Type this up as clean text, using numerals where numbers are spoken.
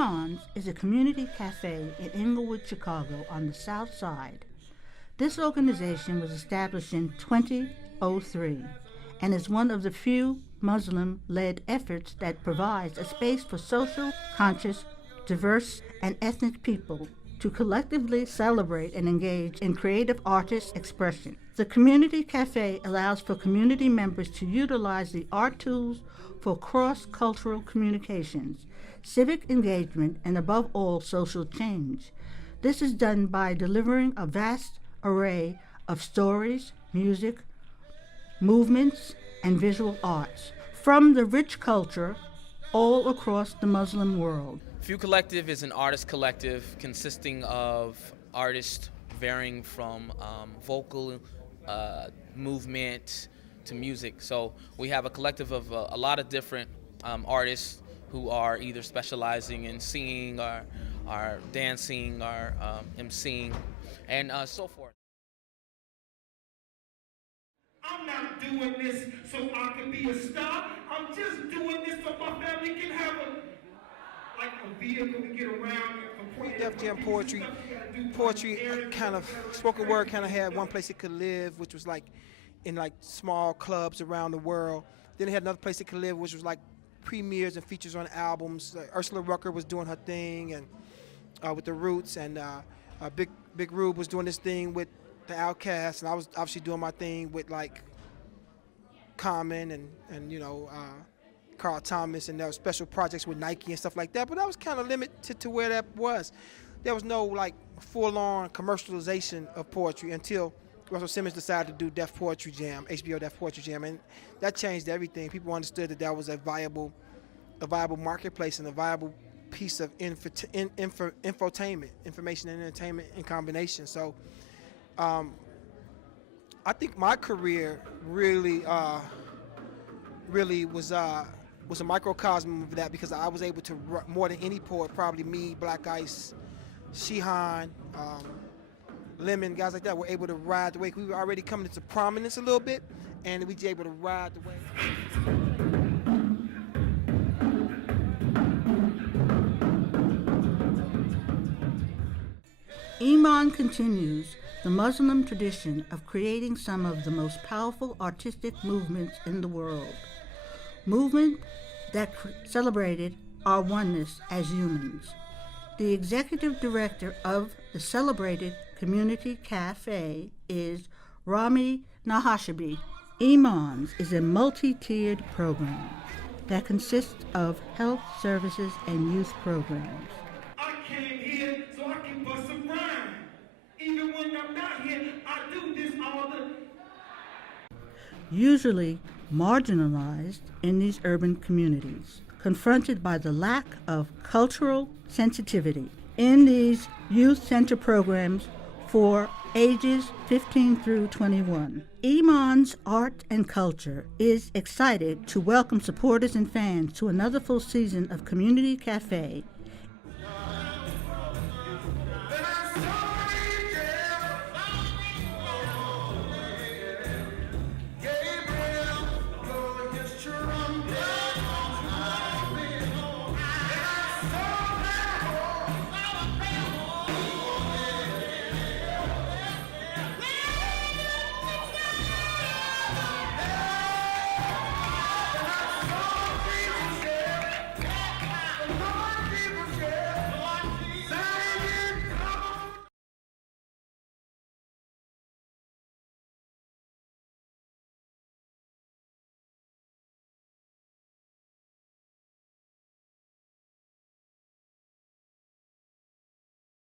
Iman's is a community cafe in Englewood, Chicago on the South Side. This organization was established in 2003 and is one of the few Muslim-led efforts that provides a space for social, conscious, diverse, and ethnic people to collectively celebrate and engage in creative artist expression. The Community Cafe allows for community members to utilize the art tools for cross-cultural communications, civic engagement, and above all, social change. This is done by delivering a vast array of stories, music, movements, and visual arts from the rich culture all across the Muslim world. Few Collective is an artist collective consisting of artists varying from vocal movement to music. So we have a collective of a lot of different artists who are either specializing in singing or dancing or emceeing and so forth. I'm not doing this so I can be a star. I'm just doing this so my family can have a vehicle to get around. Def Jam poetry kind of, spoken word kind of had one place it could live, which was like in like small clubs around the world. Then it had another place it could live, which was like premieres and features on albums. Ursula Rucker was doing her thing and with the Roots, and Big Rube was doing this thing with the Outkast, and I was obviously doing my thing with like Common and Carl Thomas, and there were special projects with Nike and stuff like that. But I was kind of limited to where that was. There was no like full-on commercialization of poetry until Russell Simmons decided to do Def Poetry Jam, HBO Def Poetry Jam, and that changed everything. People understood that was a viable marketplace and a viable piece of infotainment, information and entertainment in combination. So I think my career really was a microcosm of that, because I was able to, more than any poet, probably me, Black Ice, Shihan, Lemon, guys like that, were able to ride the wave. We were already coming into prominence a little bit, and we were able to ride the wave. Iman continues the Muslim tradition of creating some of the most powerful artistic movements in the world. Movement that celebrated our oneness as humans. The executive director of the celebrated Community Cafe is Rami Nahashibi. Iman's is a multi-tiered program that consists of health services and youth programs. I came here so I can bust some rhyme. Even when I'm not here, I do this all the... Usually marginalized in these urban communities, confronted by the lack of cultural sensitivity. In these youth center programs for ages 15 through 21, Iman's Art and Culture is excited to welcome supporters and fans to another full season of Community Cafe